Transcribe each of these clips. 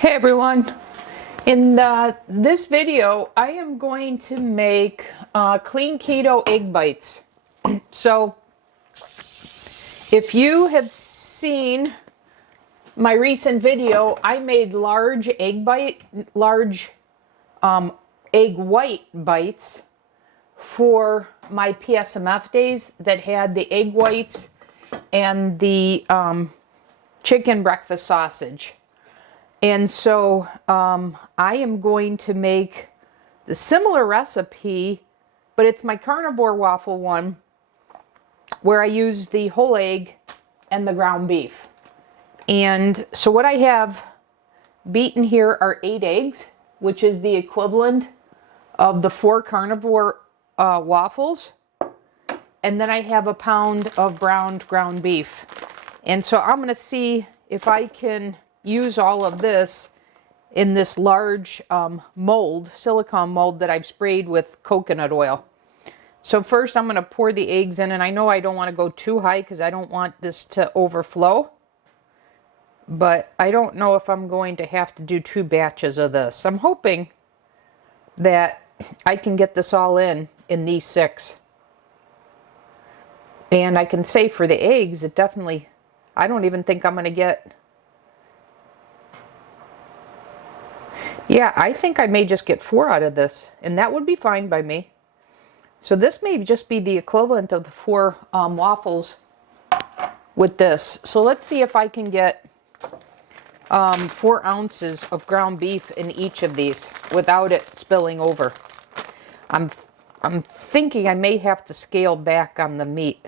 Hey everyone, in this video I am going to make clean keto egg bites. So if you have seen my recent video, I made large egg white bites for my PSMF days that had the egg whites and the chicken breakfast sausage. And so I am going to make the similar recipe, but it's my carnivore waffle one where I use the whole egg and the ground beef. And so what I have beaten here are 8 eggs, which is the equivalent of the 4 carnivore waffles. And then I have a pound of browned ground beef. And so I'm going to see if I can use all of this in this large silicone mold that I've sprayed with coconut oil. So first I'm going to pour the eggs in, and I know I don't want to go too high because I don't want this to overflow. But I don't know if I'm going to have to do 2 batches of this. I'm hoping that I can get this all in these 6. And I can say for the eggs, it definitely, I don't even think I'm going to get, yeah, I think I may just get 4 out of this, and that would be fine by me. So this may just be the equivalent of the 4 waffles with this. So let's see if I can get 4 ounces of ground beef in each of these without it spilling over. I'm thinking I may have to scale back on the meat.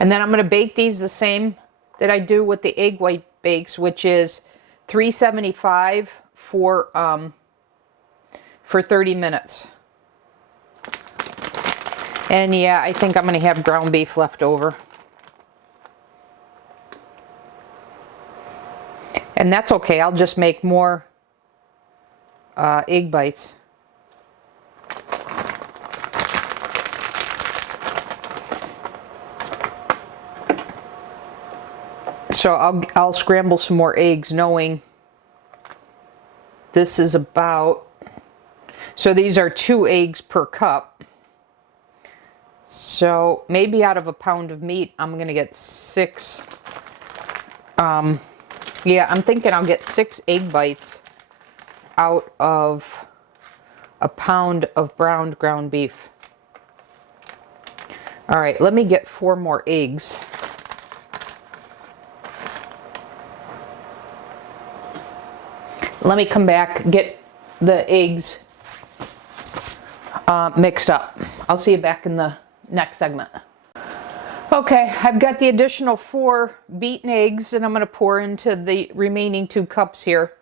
And then I'm going to bake these the same that I do with the egg white bakes, which is 375 for 30 minutes. And yeah, I think I'm going to have ground beef left over. And that's okay. I'll just make more egg bites. So I'll scramble some more eggs, knowing this is about, so these are 2 eggs per cup. So maybe out of a pound of meat, I'm going to get 6. Yeah, I'm thinking I'll get 6 egg bites out of a pound of browned ground beef. All right, let me get 4 more eggs. Let me come back, get the eggs mixed up. I'll see you back in the next segment. Okay, I've got the additional 4 beaten eggs, and I'm going to pour into the remaining 2 cups here.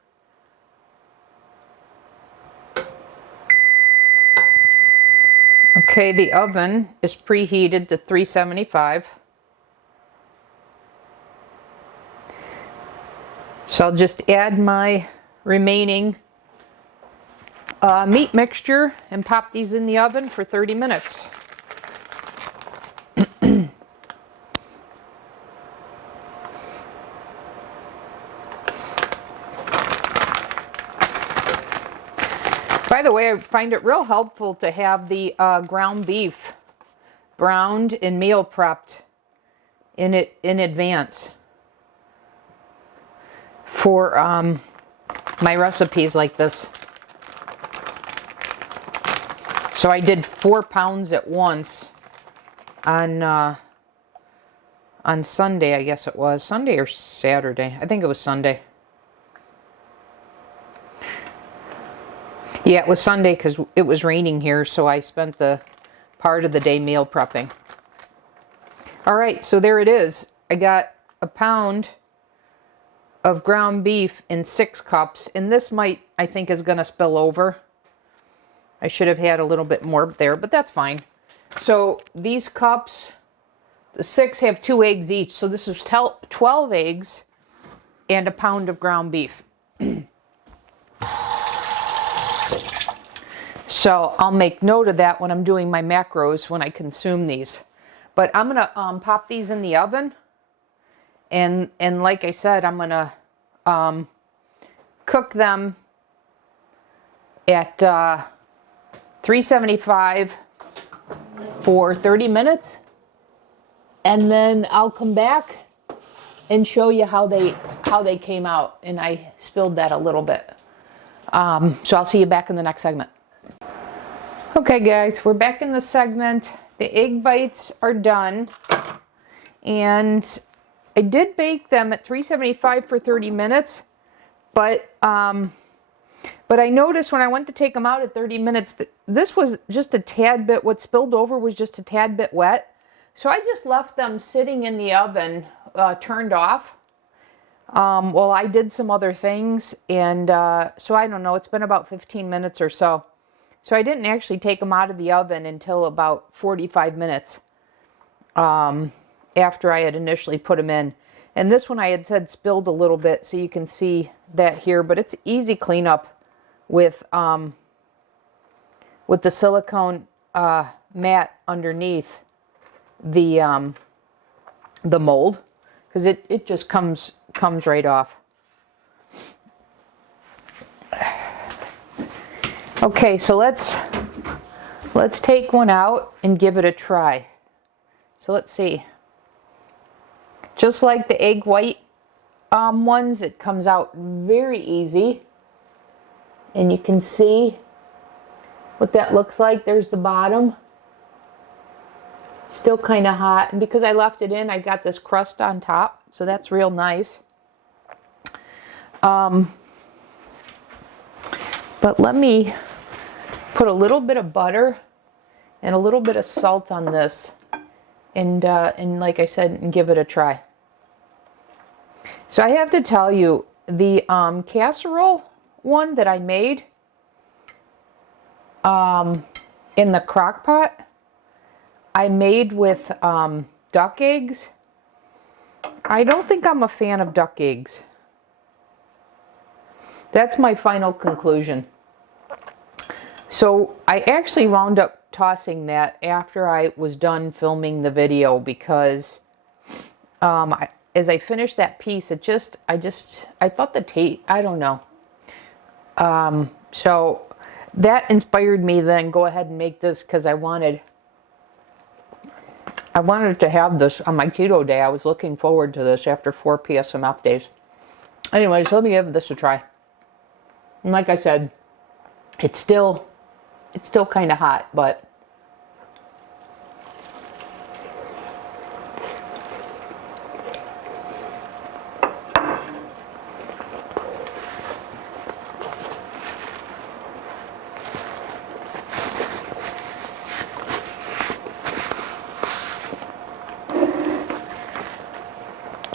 Okay, the oven is preheated to 375. So I'll just add my remaining meat mixture and pop these in the oven for 30 minutes. By the way, I find it real helpful to have the ground beef browned and meal prepped in advance for my recipes like this. So I did 4 pounds at once on Sunday, I guess it was. Sunday or Saturday. I think it was Sunday. Yeah, it was Sunday because it was raining here, so I spent the part of the day meal prepping. All right, so there it is. I got a pound of ground beef in 6 cups, and this might, I think, is going to spill over. I should have had a little bit more there, but that's fine. So these cups, the 6 have 2 eggs each, so this is 12 eggs and a pound of ground beef. So So I'll make note of that when I'm doing my macros when I consume these. But I'm going to pop these in the oven. And like I said, I'm going to cook them at 375 for 30 minutes. And then I'll come back and show you how they came out. And I spilled that a little bit. So I'll see you back in the next segment. Okay guys, we're back in the segment. The egg bites are done. And I did bake them at 375 for 30 minutes. But I noticed when I went to take them out at 30 minutes, that this was just a tad bit, what spilled over was just a tad bit wet. So I just left them sitting in the oven, turned off. Well, I did some other things, and so I don't know, it's been about 15 minutes or so. So I didn't actually take them out of the oven until about 45 minutes after I had initially put them in. And this one I had said spilled a little bit, so you can see that here, but it's easy cleanup with the silicone mat underneath the mold, because it just comes right off. Okay, so let's take one out and give it a try. So let's see. Just like the egg white ones, it comes out very easy. And you can see what that looks like. There's the bottom. Still kind of hot. And because I left it in, I got this crust on top. So that's real nice. But let me put a little bit of butter and a little bit of salt on this. And like I said, and give it a try. So I have to tell you, the casserole one that I made in the crock pot, I made with duck eggs. I don't think I'm a fan of duck eggs. That's my final conclusion. So I actually wound up tossing that after I was done filming the video, because as I finished that piece, I thought the taste, I don't know. So that inspired me then go ahead and make this, because I wanted to have this on my keto day. I was looking forward to this after 4 PSMF days. Anyways, let me give this a try. And like I said, it's still kind of hot, but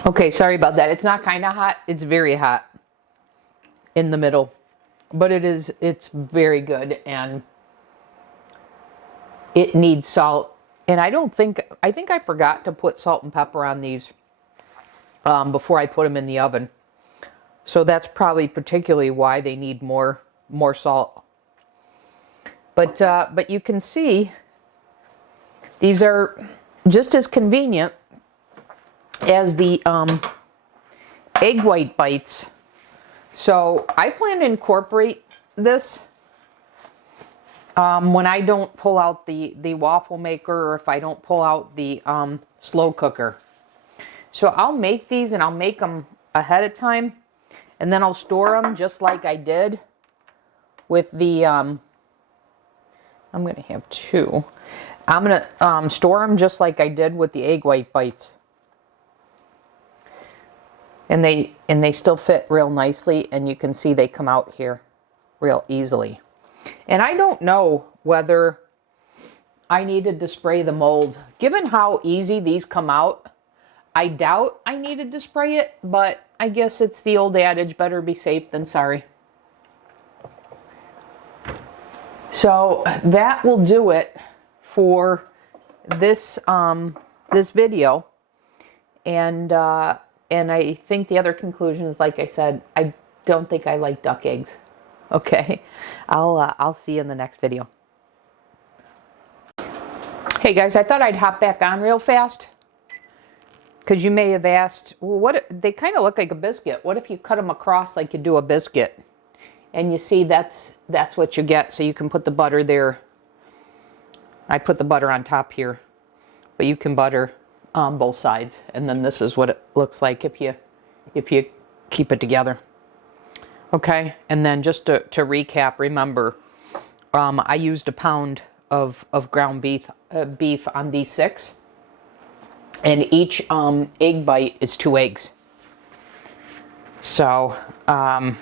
okay, sorry about that. It's not kind of hot, it's very hot in the middle. But it's very good, and it needs salt. And I think I forgot to put salt and pepper on these before I put them in the oven. So that's probably particularly why they need more salt. But you can see these are just as convenient as the egg white bites. So I plan to incorporate this when I don't pull out the waffle maker, or if I don't pull out the slow cooker. So I'll make these, and I'll make them ahead of time, and then I'll store them just like I did with the I'm going to have two. I'm going to store them just like I did with the egg white bites. And they still fit real nicely, and you can see they come out here real easily. And I don't know whether I needed to spray the mold. Given how easy these come out, I doubt I needed to spray it, but I guess it's the old adage, better be safe than sorry. So that will do it for this this video. And I think the other conclusion is, like I said, I don't think I like duck eggs. Okay, I'll see you in the next video. Hey guys, I thought I'd hop back on real fast because you may have asked, well, what, they kind of look like a biscuit. What if you cut them across like you do a biscuit? And you see that's what you get. So you can put the butter there. I put the butter on top here, but you can butter on both sides. And then this is what it looks like if you keep it together. Okay, and then just to recap, remember, I used a pound of ground beef on these 6. And each egg bite is 2 eggs. So, so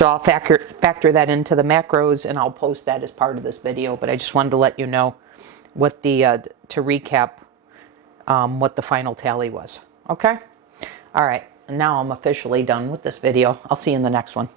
I'll factor that into the macros, and I'll post that as part of this video. But I just wanted to let you know what the to recap what the final tally was. Okay. All right. And now I'm officially done with this video. I'll see you in the next one.